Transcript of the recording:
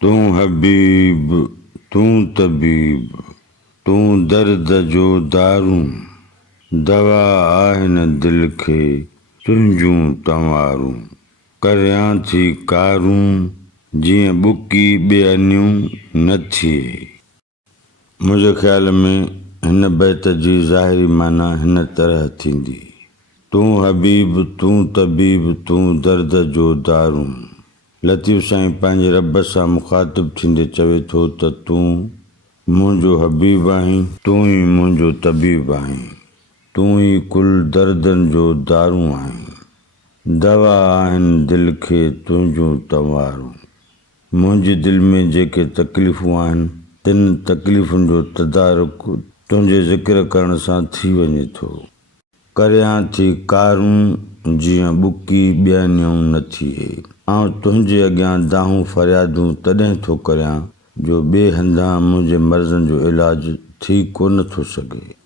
तू हबीब तू तबीब तू दर्द जो दारू दवा आहिन दिल खे तुंहिंजूं तंवारूं करियां थी कारूं जीअं बुकी ॿियनियूं न थिए। मुंहिंजे ख़्याल में हिन बैत जी ज़ाहिरी माना हिन तरह थींदी। तू हबीब तू तबीब तू दर्द जो दारूं। लतीफ़ साईं पंहिंजे रब सां मुखातिब थींदे चवे थो त तूं मुंहिंजो हबीब आहीं, तूं ई मुंहिंजो तबीब आहीं, तूं ई कुल दर्दनि जो दारूं आहीं, दवा आहिनि दिल खे तुंहिंजूं तंवारूं। मुंहिंजी दिलि में जेके तकलीफ़ूं आहिनि तिन तकलीफ़ुनि जो तदारुक तुंहिंजे ज़िक्र करण सां थी वञे थो। करियां थी कारूं जीअं बुकी ॿियनियूं न थिए। आउं तुंहिंजे अॻियां दाहूं फरियादूं तॾहिं थो करियां जो ॿिए हंधां मुंहिंजे मर्ज़नि जो इलाजु थी कोन थो सघे।